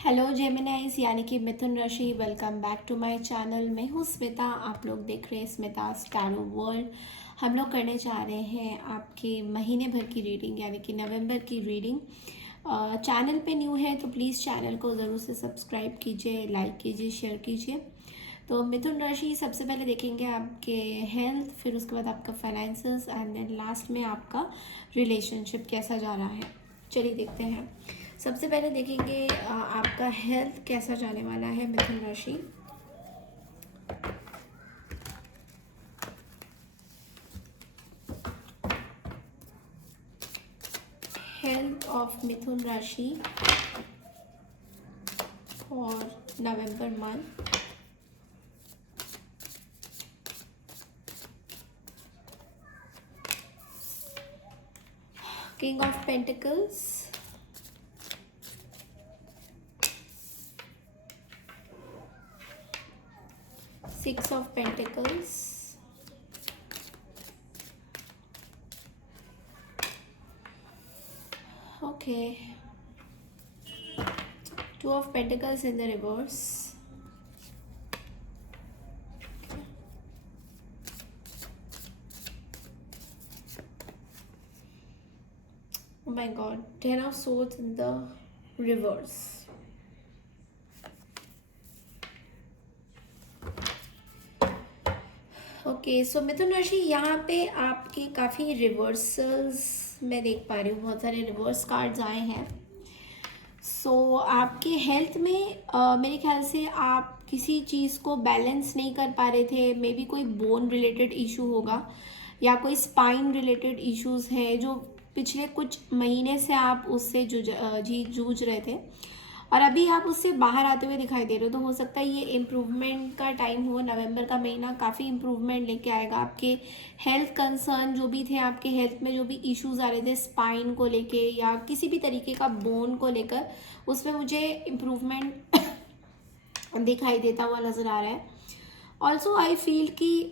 Hello जेमिनाइज यानी कि मिथुन राशि, welcome back to my channel. मैं हूँ स्मिता, आप लोग देख रहे हैं स्मिता टैरो वर्ल्ड। हम लोग करने जा रहे हैं आपके महीने भर की रीडिंग यानी कि नवंबर की रीडिंग। चैनल पे न्यू है तो प्लीज़ चैनल को ज़रूर से सब्सक्राइब कीजिए, लाइक कीजिए, शेयर कीजिए। तो मिथुन राशि सबसे पहले देखेंगे आपके हेल्थ, फिर उसके बाद आपका फाइनेंसेस एंड देन लास्ट में आपका रिलेशनशिप कैसा जा रहा है। चलिए देखते हैं। सबसे पहले देखेंगे आपका हेल्थ कैसा जाने वाला है मिथुन राशि। हेल्थ ऑफ मिथुन राशि for November month. King of pentacles, six of pentacles, okay, two of pentacles in the reverse, oh my god, 10 of swords in the reverse. Okay so Mithun राशि यहाँ पे आपके काफ़ी रिवर्सल्स मैं देख पा रही हूँ, बहुत सारे रिवर्स कार्ड्स आए हैं। सो आपके हेल्थ में मेरे ख्याल से आप किसी चीज़ को बैलेंस नहीं कर पा रहे थे। मे बी कोई बोन रिलेटेड इशू होगा या कोई स्पाइन रिलेटेड इश्यूज है जो पिछले कुछ महीने से आप उससे जूझ रहे थे और अभी आप उससे बाहर आते हुए दिखाई दे रहे हो। तो हो सकता है ये इम्प्रूवमेंट का टाइम हो। नवंबर का महीना काफ़ी इम्प्रूवमेंट लेके आएगा। आपके हेल्थ कंसर्न जो भी थे, आपके हेल्थ में जो भी इश्यूज आ रहे थे स्पाइन को लेके या किसी भी तरीके का बोन को लेकर, उसमें मुझे इम्प्रूवमेंट दिखाई देता हुआ नज़र आ रहा है। ऑल्सो आई फील कि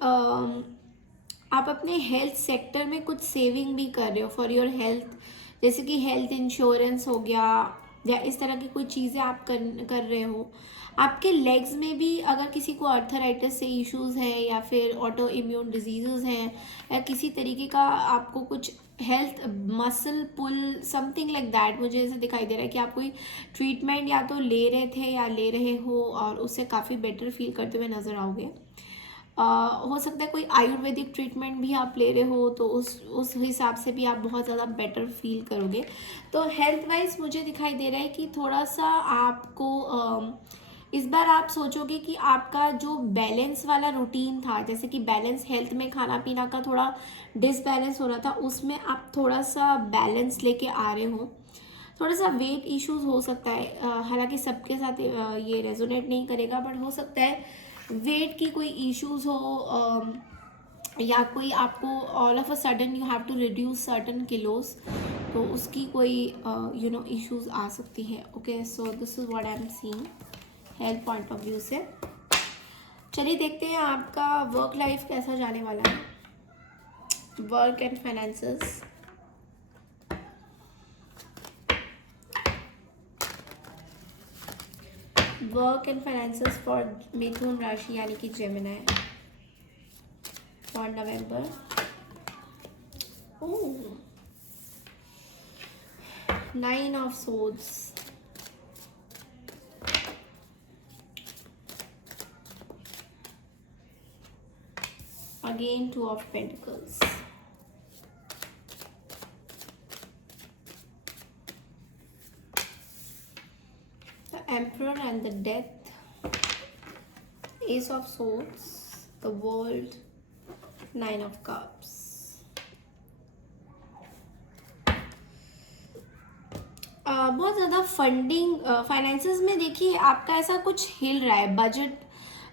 आप अपने हेल्थ सेक्टर में कुछ सेविंग भी कर रहे हो फॉर योर हेल्थ, जैसे कि हेल्थ इंश्योरेंस हो गया या इस तरह की कोई चीज़ें आप कर रहे हो। आपके लेग्स में भी अगर किसी को अर्थराइटिस से इश्यूज है या फिर ऑटो इम्यून डिजीज़ हैं या किसी तरीके का आपको कुछ health muscle pull something like that, मुझे ऐसा दिखाई दे रहा है कि आप कोई ट्रीटमेंट या तो ले रहे थे या ले रहे हो और उससे काफ़ी बेटर फील करते हुए नज़र आओगे। हो सकता है कोई आयुर्वेदिक ट्रीटमेंट भी आप ले रहे हो तो उस हिसाब से भी आप बहुत ज़्यादा बेटर फील करोगे। तो हेल्थ वाइज मुझे दिखाई दे रहा है कि थोड़ा सा आपको इस बार आप सोचोगे कि आपका जो बैलेंस वाला रूटीन था, जैसे कि बैलेंस हेल्थ में खाना पीना का थोड़ा डिसबैलेंस हो रहा था, उसमें आप थोड़ा सा बैलेंस लेके आ रहे हो। थोड़ा सा वेट इश्यूज हो सकता है, हालांकि सबके साथ ये रेजोनेट नहीं करेगा, बट हो सकता है वेट की कोई इश्यूज हो या कोई आपको all of a sudden you have to reduce certain kilos, तो उसकी कोई इश्यूज आ सकती है। Okay so this is what I am seeing health point of view से। चलिए देखते हैं आपका वर्क लाइफ कैसा जाने वाला है, work and finances. Work and finances for Mithun राशि यानी कि Gemini for November. Oh, 9 of swords, again 2 of pentacles, the emperor and the death, ace of swords, the world, 9 of cups। बहुत ज़्यादा फंडिंग फाइनेंसेस में देखिए आपका ऐसा कुछ हिल रहा है।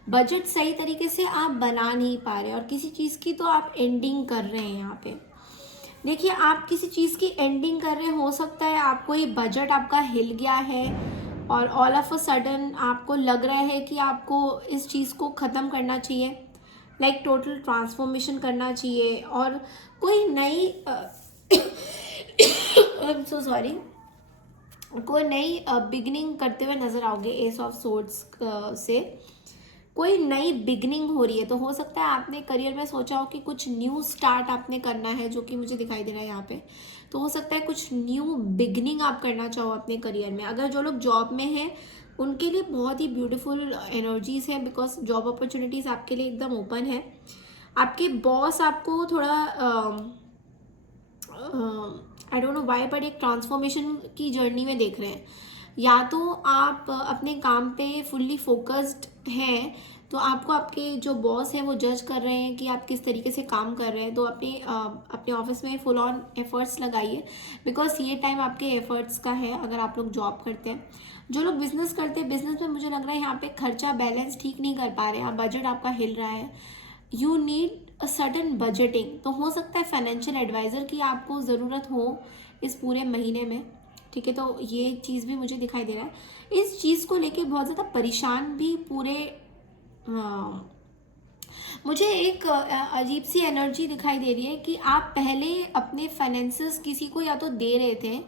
बजट सही तरीके से आप बना नहीं पा रहे और किसी चीज़ की तो आप एंडिंग कर रहे हैं। यहाँ पे देखिए आप किसी चीज़ की एंडिंग कर रहे हैं, हो सकता है आपको ये बजट आपका हिल गया है और ऑल ऑफ अ सडन आपको लग रहा है कि आपको इस चीज़ को ख़त्म करना चाहिए, लाइक टोटल ट्रांसफॉर्मेशन करना चाहिए और कोई नई आई एम सो सॉरी, कोई नई बिगनिंग करते हुए नजर आओगे एस ऑफ सोर्ड्स से। कोई नई बिगनिंग हो रही है, तो हो सकता है आपने करियर में सोचा हो कि कुछ न्यू स्टार्ट आपने करना है, जो कि मुझे दिखाई दे रहा है यहाँ पे। तो हो सकता है कुछ न्यू बिगनिंग आप करना चाहो अपने करियर में। अगर जो लोग जॉब में हैं उनके लिए बहुत ही ब्यूटीफुल एनर्जीज है, बिकॉज जॉब अपॉर्चुनिटीज आपके लिए एकदम ओपन है। आपके बॉस आपको थोड़ा I don't know why, but एक ट्रांसफॉर्मेशन की जर्नी में देख रहे हैं। या तो आप अपने काम पे फुल्ली फोकस्ड हैं, तो आपको आपके जो बॉस है वो जज कर रहे हैं कि आप किस तरीके से काम कर रहे हैं, तो अपने ऑफिस में फुल ऑन एफर्ट्स लगाइए, बिकॉज ये टाइम आपके एफर्ट्स का है अगर आप लोग जॉब करते हैं। जो लोग बिजनेस करते हैं, बिजनेस में मुझे लग रहा है यहाँ पे खर्चा बैलेंस ठीक नहीं कर पा रहे हैं, बजट आपका हिल रहा है, you need a certain budgeting. तो हो सकता है फाइनेंशियल एडवाइज़र की आपको ज़रूरत हो इस पूरे महीने में, ठीक है। तो ये चीज़ भी मुझे दिखाई दे रहा है। इस चीज़ को लेके बहुत ज़्यादा परेशान भी पूरे, हाँ, मुझे एक अजीब सी एनर्जी दिखाई दे रही है कि आप पहले अपने फाइनेंसेस किसी को या तो दे रहे थे,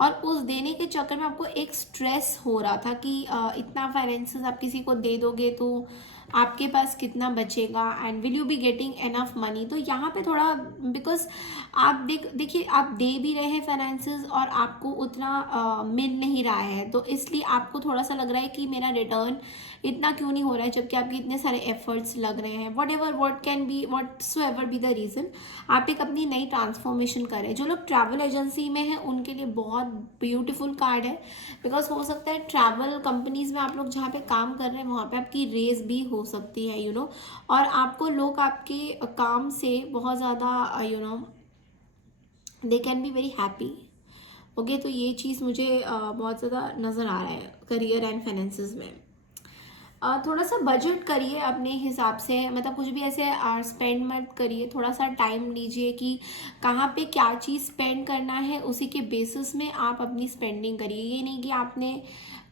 और उस देने के चक्कर में आपको एक स्ट्रेस हो रहा था कि इतना फाइनेंसेस आप किसी को दे दोगे तो आपके पास कितना बचेगा, and will you be getting enough money. तो यहाँ पे थोड़ा, बिकॉज आप देखिए आप दे भी रहे हैं फाइनेंसेस और आपको उतना मिल नहीं रहा है, तो इसलिए आपको थोड़ा सा लग रहा है कि मेरा रिटर्न इतना क्यों नहीं हो रहा है, जबकि आपके इतने सारे एफर्ट्स लग रहे हैं। What ever what can be what so ever be the reason, आप एक अपनी नई ट्रांसफॉर्मेशन करें। जो लोग ट्रैवल एजेंसी में हैं उनके लिए बहुत ब्यूटीफुल कार्ड है, बिकॉज हो सकता है ट्रैवल कंपनीज में आप लोग जहाँ पे काम कर रहे हैं वहाँ पे आपकी रेस भी हो सकती है, यू नो, और आपको लोग आपके काम से बहुत ज़्यादा you know they can be very happy. Okay, तो ये चीज़ मुझे बहुत ज़्यादा नज़र आ रहा है करियर एंड फाइनेंसेस में। थोड़ा सा बजट करिए अपने हिसाब से, मतलब कुछ भी ऐसे स्पेंड मत करिए, थोड़ा सा टाइम लीजिए कि कहाँ पे क्या चीज़ स्पेंड करना है, उसी के बेसिस में आप अपनी स्पेंडिंग करिए। ये नहीं कि आपने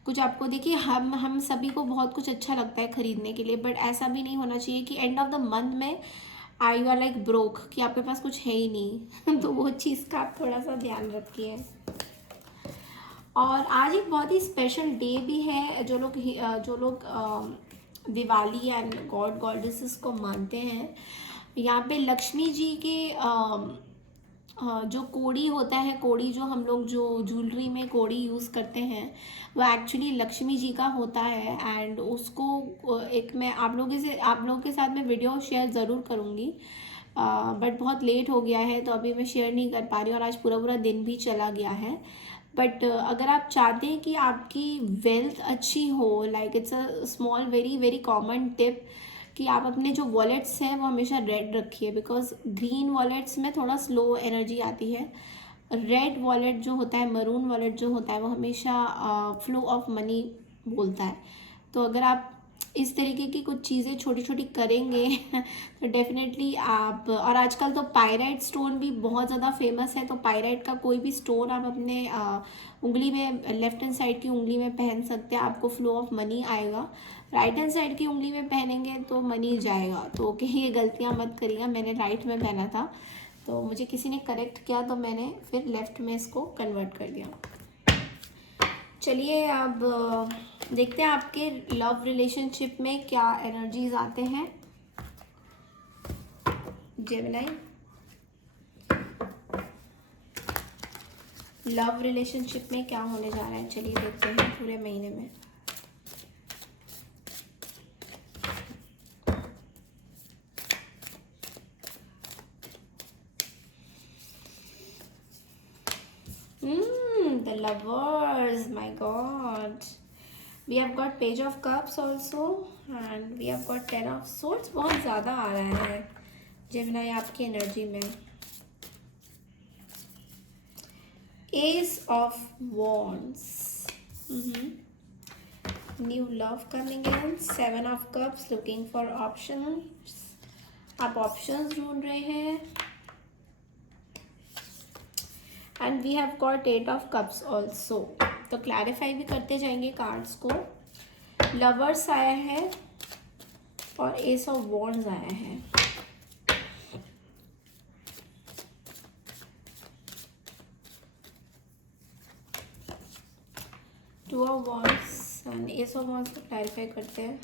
कुछ, आपको देखिए हम सभी को बहुत कुछ अच्छा लगता है खरीदने के लिए, बट ऐसा भी नहीं होना चाहिए कि एंड ऑफ द मंथ में यू आर लाइक ब्रोक, कि आपके पास कुछ है ही नहीं तो वो चीज़ का आप थोड़ा सा ध्यान रखिए। और आज एक बहुत ही स्पेशल डे भी है। जो लोग दिवाली एंड गॉड गॉडेसेस को मानते हैं, यहाँ पे लक्ष्मी जी के जो कोड़ी होता है, कोड़ी जो हम लोग जो ज्वेलरी में कोड़ी यूज़ करते हैं वो एक्चुअली लक्ष्मी जी का होता है। एंड उसको एक मैं आप लोगों के साथ मैं वीडियो शेयर ज़रूर करूँगी, बट बहुत लेट हो गया है तो अभी मैं शेयर नहीं कर पा रही, और आज पूरा पूरा दिन भी चला गया है। बट अगर आप चाहते हैं कि आपकी वेल्थ अच्छी हो, like it's a small very very common tip कि आप अपने जो वॉलेट्स हैं वो हमेशा रेड रखिए, बिकॉज ग्रीन वॉलेट्स में थोड़ा स्लो एनर्जी आती है। रेड वॉलेट जो होता है, मरून वॉलेट जो होता है, वो हमेशा फ्लो ऑफ मनी बोलता है। तो अगर आप इस तरीके की कुछ चीज़ें छोटी छोटी करेंगे तो डेफिनेटली आप, और आजकल तो पायराइट स्टोन भी बहुत ज़्यादा फेमस है, तो पायराइट का कोई भी स्टोन आप अपने उंगली में, लेफ्ट हैंड साइड की उंगली में पहन सकते हैं, आपको फ्लो ऑफ मनी आएगा। राइट हैंड साइड की उंगली में पहनेंगे तो मनी जाएगा। तो ओके, ये गलतियाँ मत करिएगा, मैंने राइट में पहना था तो मुझे किसी ने करेक्ट किया तो मैंने फिर लेफ्ट में इसको कन्वर्ट कर दिया। चलिए अब देखते हैं आपके लव रिलेशनशिप में क्या एनर्जीज आते हैं। जेमिनी, लव रिलेशनशिप में क्या होने जा रहा है, चलिए देखते हैं पूरे महीने में। The lovers, my god, we have got page of cups also and we have got 10 of swords। बहुत ज़्यादा आ रहा है जेमिनी आपकी एनर्जी में। Ace of wands, new love coming in. 7 of cups, looking for options, आप options ढूंढ रहे हैं। And we have got 8 of cups also. तो क्लैरिफाई भी करते जाएंगे कार्ड्स को। लवर्स आया है और एस ऑफ वॉन्ड्स आया है। Two of wands and S of wands को क्लैरिफाई करते हैं।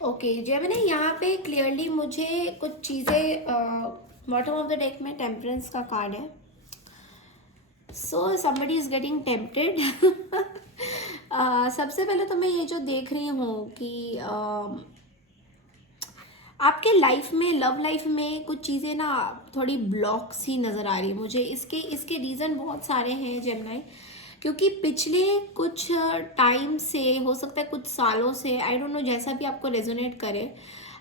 ओके जेमिनी, यहाँ पे क्लियरली मुझे कुछ चीज़ें, बॉटम ऑफ द डेक में टेम्परेंस का कार्ड है। So somebody is getting tempted. सबसे पहले तो मैं ये जो देख रही हूँ कि आपके लाइफ में, लव लाइफ में कुछ चीज़ें ना थोड़ी ब्लॉक सी नज़र आ रही है मुझे। इसके रीज़न बहुत सारे हैं जेमिनी, क्योंकि पिछले कुछ टाइम से, हो सकता है कुछ सालों से, आई डोंट नो, जैसा भी आपको रेजोनेट करे,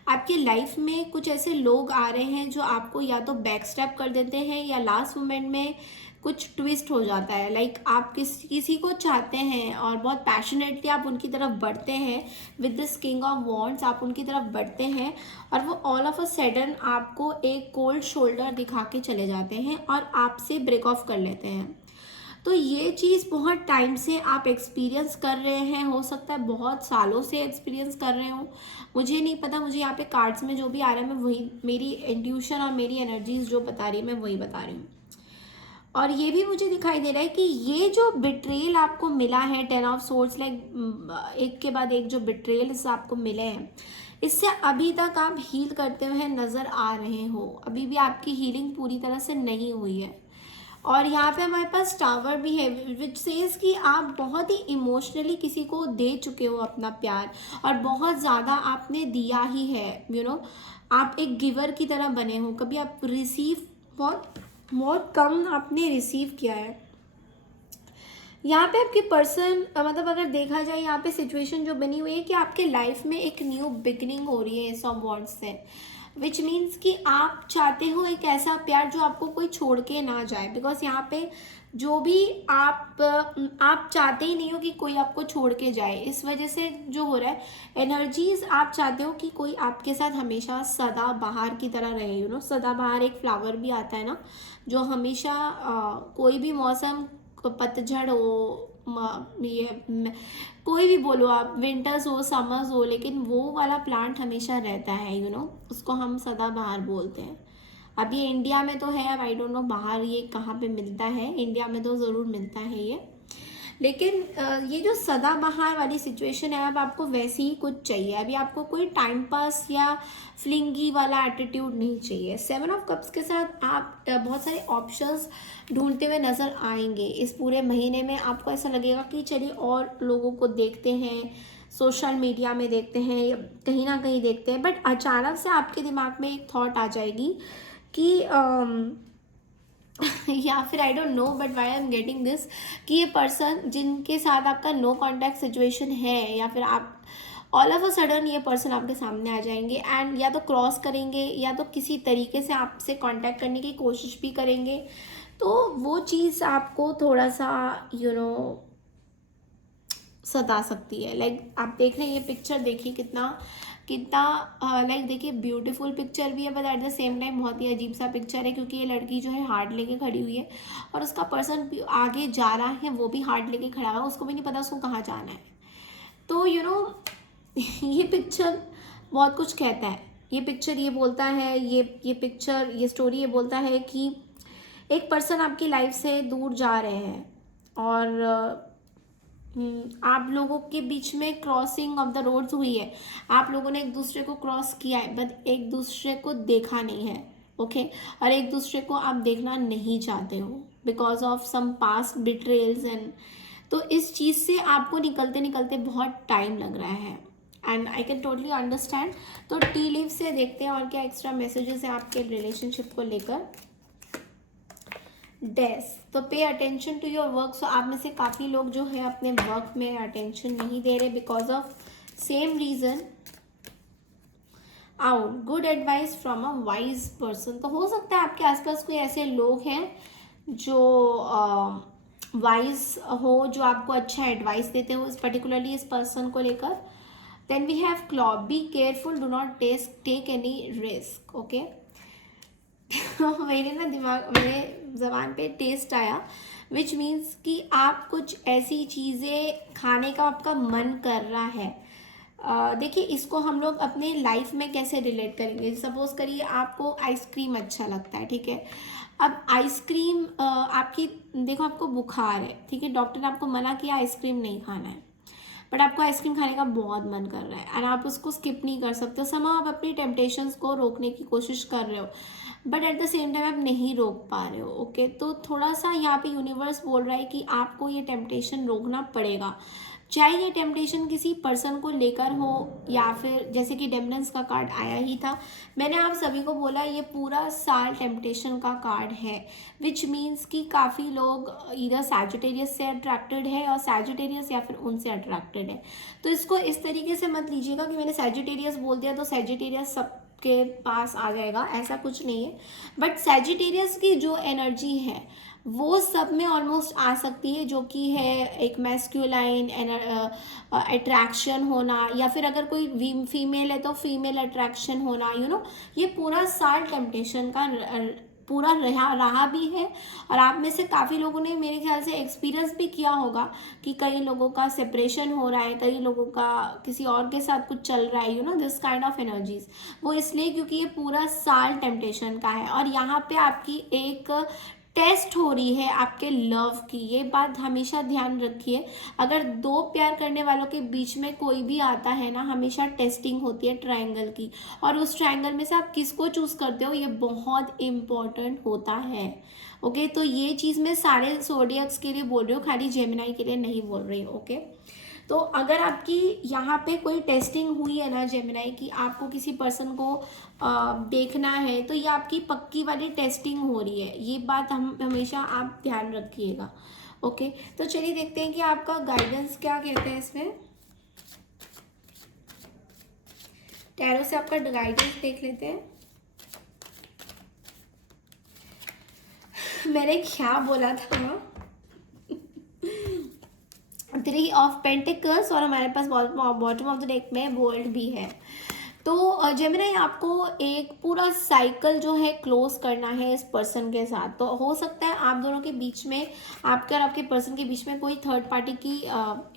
आपके लाइफ में कुछ ऐसे लोग आ रहे हैं जो आपको या तो बैक स्टेप कर देते हैं या लास्ट मोमेंट में कुछ ट्विस्ट हो जाता है। लाइक आप किसी को चाहते हैं और बहुत पैशनेटली आप उनकी तरफ बढ़ते हैं, with this king of wands आप उनकी तरफ बढ़ते हैं और वो ऑल ऑफ अ सडन आपको एक कोल्ड शोल्डर दिखा के चले जाते हैं और आपसे ब्रेक ऑफ कर लेते हैं। तो ये चीज़ बहुत टाइम से आप एक्सपीरियंस कर रहे हैं, हो सकता है बहुत सालों से एक्सपीरियंस कर रहे हो, मुझे नहीं पता। मुझे यहाँ पे कार्ड्स में जो भी आ रहा है मैं वही, मेरी इंट्यूशन और मेरी एनर्जीज जो बता रही है मैं वही बता रही हूँ। और ये भी मुझे दिखाई दे रहा है कि ये जो बिट्रेल आपको मिला है, 10 ऑफ सोर्ड्स, लाइक एक के बाद एक जो बिट्रेल्स आपको मिले हैं, इससे अभी तक आप हील करते हुए नज़र आ रहे हो। अभी भी आपकी हीलिंग पूरी तरह से नहीं हुई है। और यहाँ पे हमारे पास टावर भी है, विच सेज कि आप बहुत ही इमोशनली किसी को दे चुके हो अपना प्यार, और बहुत ज़्यादा आपने दिया ही है। आप एक गिवर की तरह बने हो। कभी आप रिसीव बहुत कम आपने रिसीव किया है। यहाँ पे आपकी पर्सन, मतलब अगर देखा जाए यहाँ पे सिचुएशन जो बनी हुई है कि आपके लाइफ में एक न्यू बिगनिंग हो रही है सब वॉन्ड्स से, विच मीन्स कि आप चाहते हो एक ऐसा प्यार जो आपको कोई छोड़ के ना जाए। बिकॉज यहाँ पे जो भी आप चाहते ही नहीं हो कि कोई आपको छोड़ के जाए। इस वजह से जो हो रहा है एनर्जीज, आप चाहते हो कि कोई आपके साथ हमेशा सदा बहार की तरह रहे। सदा बहार एक फ्लावर भी आता है ना, जो हमेशा कोई भी मौसम, पतझड़ हो, ये कोई भी बोलो आप, विंटर्स हो, समर्स हो, लेकिन वो वाला प्लांट हमेशा रहता है। उसको हम सदाबहार बोलते हैं। अब ये इंडिया में तो है, अब आई डोंट नो बाहर ये कहाँ पे मिलता है, इंडिया में तो ज़रूर मिलता है ये। लेकिन ये जो सदाबहार वाली सिचुएशन है, अब आपको वैसे ही कुछ चाहिए। अभी आपको कोई टाइम पास या फ्लिंगी वाला एटीट्यूड नहीं चाहिए। 7 ऑफ कप्स के साथ आप बहुत सारे ऑप्शंस ढूंढते हुए नज़र आएंगे इस पूरे महीने में। आपको ऐसा लगेगा कि चलिए और लोगों को देखते हैं, सोशल मीडिया में देखते हैं या कहीं ना कहीं देखते हैं, बट अचानक से आपके दिमाग में एक थॉट आ जाएगी कि या फिर I don't know but why I am getting this, कि ये पर्सन जिनके साथ आपका नो कॉन्टैक्ट सिचुएशन है, या फिर आप ऑल ऑफ अ सडन ये पर्सन आपके सामने आ जाएंगे एंड या तो क्रॉस करेंगे या तो किसी तरीके से आपसे कांटेक्ट करने की कोशिश भी करेंगे। तो वो चीज़ आपको थोड़ा सा सता सकती है। लाइक आप देख रहे हैं ये पिक्चर, देखिए कितना लाइक देखिए ब्यूटीफुल पिक्चर भी है, but at the same time बहुत ही अजीब सा पिक्चर है, क्योंकि ये लड़की जो है हार्ट लेके खड़ी हुई है और उसका पर्सन आगे जा रहा है, वो भी हार्ट लेके खड़ा हुआ है, उसको भी नहीं पता उसको कहाँ जाना है। तो ये पिक्चर बहुत कुछ कहता है। ये पिक्चर ये बोलता है, ये पिक्चर, ये स्टोरी ये बोलता है कि एक पर्सन आपकी लाइफ से दूर जा रहे हैं और आप लोगों के बीच में क्रॉसिंग ऑफ द रोड्स हुई है। आप लोगों ने एक दूसरे को क्रॉस किया है, बट एक दूसरे को देखा नहीं है। ओके और एक दूसरे को आप देखना नहीं चाहते हो because of some past betrayals and तो इस चीज़ से आपको निकलते निकलते बहुत टाइम लग रहा है and I can totally understand. तो टी लीव से देखते हैं और क्या एक्स्ट्रा मैसेजेस है आपके रिलेशनशिप को लेकर। डेस, तो pay attention to your work. So आप में से काफ़ी लोग जो है अपने वर्क में अटेंशन नहीं दे रहे because of same reason. Out, good advice from a wise person. तो हो सकता है आपके आसपास कोई ऐसे लोग हैं जो वाइज हो, जो आपको अच्छा एडवाइस देते हो इस पर्टिकुलरली इस पर्सन को लेकर। Then we have claw, be careful, do not take any risk. Okay मेरे मेरे ज़बान पे टेस्ट आया, विच मीन्स कि आप कुछ ऐसी चीज़ें खाने का आपका मन कर रहा है। देखिए इसको हम लोग अपने लाइफ में कैसे रिलेट करेंगे। सपोज करिए आपको आइसक्रीम अच्छा लगता है, ठीक है, अब आइसक्रीम आपकी, देखो आपको बुखार है, ठीक है, डॉक्टर ने आपको मना किया आइसक्रीम नहीं खाना है, बट आपको आइसक्रीम खाने का बहुत मन कर रहा है और आप उसको स्किप नहीं कर सकते हो। समय आप अपनी टेम्पटेशंस को रोकने की कोशिश कर रहे हो, but at the same time आप नहीं रोक पा रहे हो। ओके, तो थोड़ा सा यहाँ पे यूनिवर्स बोल रहा है कि आपको ये टेम्पटेशन रोकना पड़ेगा, चाहे ये टेम्पटेशन किसी पर्सन को लेकर हो या फिर जैसे कि डेमनेंस का कार्ड आया ही था, मैंने आप सभी को बोला ये पूरा साल टेम्पटेशन का कार्ड है, विच मीन्स कि काफ़ी लोग इधर सैजिटेरियस से अट्रैक्टेड है और सैजिटेरियस या फिर उनसे अट्रैक्टेड है। तो इसको इस तरीके से मत लीजिएगा कि मैंने सैजिटेरियस बोल दिया तो सैजिटेरियस सबके पास आ जाएगा, ऐसा कुछ नहीं है। बट सैजिटेरियस की जो एनर्जी है वो सब में ऑलमोस्ट आ सकती है, जो कि है एक मैस्कुलाइन अट्रैक्शन होना, या फिर अगर कोई फीमेल है तो फीमेल अट्रैक्शन होना, ये पूरा साल टेम्पटेशन का पूरा रहा भी है। और आप में से काफ़ी लोगों ने मेरे ख्याल से एक्सपीरियंस भी किया होगा कि कई लोगों का सेपरेशन हो रहा है, कई लोगों का किसी और के साथ कुछ चल रहा है, दिस काइंड ऑफ एनर्जीज। वो इसलिए क्योंकि ये पूरा साल टेम्पटेशन का है और यहाँ पे आपकी एक टेस्ट हो रही है आपके लव की। ये बात हमेशा ध्यान रखिए, अगर दो प्यार करने वालों के बीच में कोई भी आता है ना, हमेशा टेस्टिंग होती है ट्रायंगल की, और उस ट्रायंगल में से आप किसको चूज करते हो ये बहुत इम्पोर्टेंट होता है। ओके, तो ये चीज़ मैं सारे ज़ोडिएक्स के लिए बोल रही हूँ, खाली जेमिनाई के लिए नहीं बोल रही हूँ। ओके, तो अगर आपकी यहाँ पे कोई टेस्टिंग हुई है ना जेमिनाई की, आपको किसी पर्सन को देखना है, तो ये आपकी पक्की वाली टेस्टिंग हो रही है, ये बात हम हमेशा आप ध्यान रखिएगा। ओके, तो चलिए देखते हैं कि आपका गाइडेंस क्या कहते हैं इसमें। टैरो से आपका गाइडेंस देख लेते हैं। मैंने क्या बोला था 3 ऑफ पेंटिकल्स और हमारे पास बॉटम ऑफ द डेक में वर्ल्ड भी है। तो जेमिनी आपको एक पूरा साइकिल जो है क्लोज करना है इस पर्सन के साथ। तो हो सकता है आप दोनों के बीच में, आपके और आपके पर्सन के बीच में कोई थर्ड पार्टी की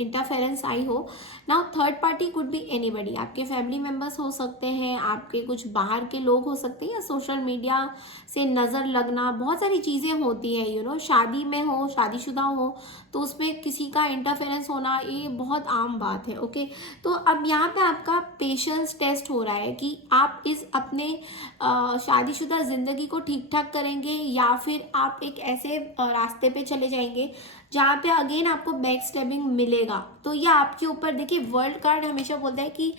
इंटरफेरेंस आई हो। Now third party could be anybody, आपके फैमिली मेम्बर्स हो सकते हैं, आपके कुछ बाहर के लोग हो सकते हैं, या सोशल मीडिया से नज़र लगना, बहुत सारी चीज़ें होती है। शादी में हो, शादीशुदा हो, तो उसमें किसी का इंटरफेरेंस होना ये बहुत आम बात है। ओके, तो अब यहाँ पे आपका पेशेंस टेस्ट हो रहा है कि आप इस अपने शादीशुदा ज़िंदगी को ठीक ठाक करेंगे, या फिर आप एक ऐसे रास्ते पे चले जाएंगे जहाँ पे अगेन आपको बैक स्टेबिंग मिलेगा। तो ये आपके ऊपर, देखिए वर्ल्ड कार्ड हमेशा बोलता है कि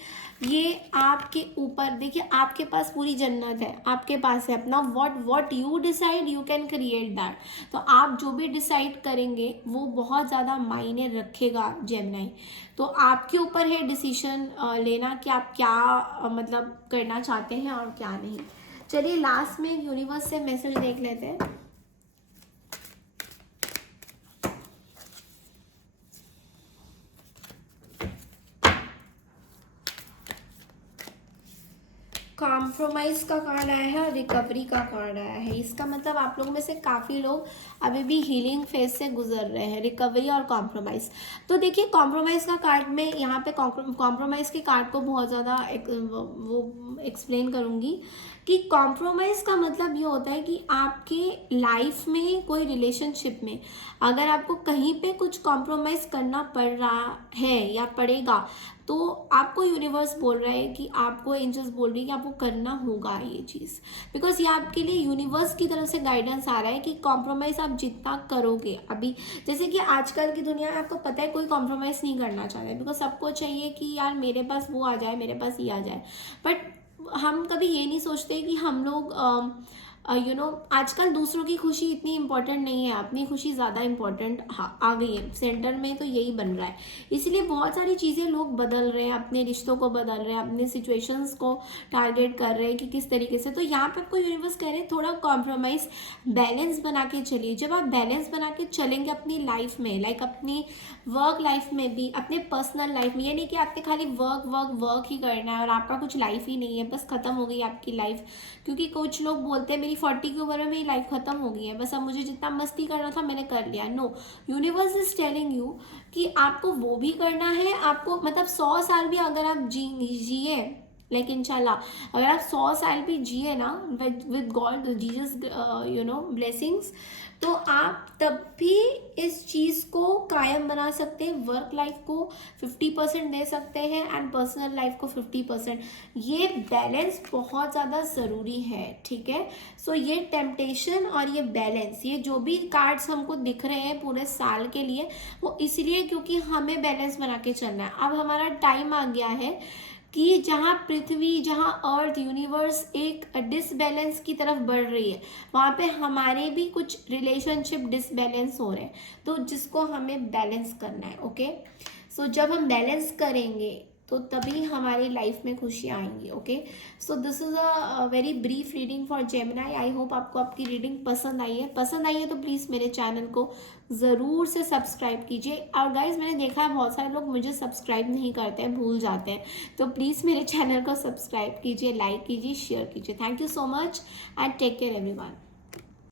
ये आपके ऊपर, देखिए आपके पास पूरी जन्नत है, आपके पास है अपना, what you decide you can create that. तो आप जो भी डिसाइड करेंगे वो बहुत ज़्यादा मायने रखेगा जेमिनी। तो आपके ऊपर है डिसीजन लेना कि आप क्या मतलब करना चाहते हैं और क्या नहीं। चलिए लास्ट में यूनिवर्स से मैसेज देख लेते हैं। कॉम्प्रोमाइज़ का कार्ड आया है और रिकवरी का कार्ड आया है। इसका मतलब आप लोगों में से काफ़ी लोग अभी भी हीलिंग फेज से गुजर रहे हैं, रिकवरी और कॉम्प्रोमाइज़। तो देखिए कॉम्प्रोमाइज़ का कार्ड में यहाँ पे कॉम्प्रोमाइज़ के कार्ड को बहुत ज़्यादा वो एक्सप्लेन करूँगी कि कॉम्प्रोमाइज़ का मतलब ये होता है कि आपके लाइफ में कोई रिलेशनशिप में अगर आपको कहीं पे कुछ कॉम्प्रोमाइज़ करना पड़ रहा है या पड़ेगा, तो आपको यूनिवर्स बोल रहा है कि आपको एंजल्स बोल रही है कि आपको करना होगा ये चीज़, बिकॉज ये आपके लिए यूनिवर्स की तरफ से गाइडेंस आ रहा है कि कॉम्प्रोमाइज़ आप जितना करोगे, अभी जैसे कि आजकल की दुनिया में आपको पता है कोई कॉम्प्रोमाइज़ नहीं करना चाहता है, बिकॉज सबको चाहिए कि यार मेरे पास वो आ जाए, मेरे पास ये आ जाए। बट हम कभी ये नहीं सोचते कि हम लोग आजकल दूसरों की खुशी इतनी इम्पोर्टेंट नहीं है, अपनी खुशी ज़्यादा इम्पोर्टेंट आ गई है सेंटर में, तो यही बन रहा है। इसलिए बहुत सारी चीज़ें लोग बदल रहे हैं, अपने रिश्तों को बदल रहे हैं, अपने सिचुएशंस को टारगेट कर रहे हैं कि किस तरीके से। तो यहाँ पे आपको यूनिवर्स कह रहे हैं थोड़ा कॉम्प्रोमाइज़, बैलेंस बना के चलिए। जब आप बैलेंस बना के चलेंगे अपनी लाइफ में, लाइक अपनी वर्क लाइफ में भी, अपने पर्सनल लाइफ में, ये नहीं कि आपने खाली वर्क वर्क वर्क ही करना है और आपका कुछ लाइफ ही नहीं है, बस ख़त्म हो गई आपकी लाइफ। क्योंकि कुछ लोग बोलते हैं मेरी 40 की उम्र में मेरी लाइफ ख़त्म हो गई है, बस अब मुझे जितना मस्ती करना था मैंने कर लिया। No, universe is telling you कि आपको वो भी करना है, आपको मतलब 100 साल भी अगर आप जिए लाइक इंशाल्लाह अगर आप 100 साल भी जिए ना विद गॉड जीसस ब्लेसिंग्स, तो आप तब भी इस चीज़ को कायम बना सकते हैं। वर्क लाइफ को 50% दे सकते हैं एंड पर्सनल लाइफ को 50%। ये बैलेंस बहुत ज़्यादा ज़रूरी है, ठीक है। सो ये टेम्पटेशन और ये बैलेंस, ये जो भी कार्ड्स हमको दिख रहे हैं पूरे साल के लिए, वो इसलिए क्योंकि हमें बैलेंस बना के चलना है। अब हमारा टाइम आ गया है कि जहाँ पृथ्वी, जहाँ अर्थ, यूनिवर्स एक डिसबैलेंस की तरफ बढ़ रही है, वहाँ पे हमारे भी कुछ रिलेशनशिप डिसबैलेंस हो रहे हैं, तो जिसको हमें बैलेंस करना है। ओके, सो जब हम बैलेंस करेंगे तो तभी हमारी लाइफ में खुशियाँ आएंगी। Okay, so this is a very brief reading for Gemini. I hope आपको आपकी रीडिंग पसंद आई है तो प्लीज़ मेरे चैनल को ज़रूर से सब्सक्राइब कीजिए। और गाइज मैंने देखा है बहुत सारे लोग मुझे सब्सक्राइब नहीं करते हैं, भूल जाते हैं, तो प्लीज़ मेरे चैनल को सब्सक्राइब कीजिए, लाइक कीजिए, शेयर कीजिए। Thank you so much and take care everyone.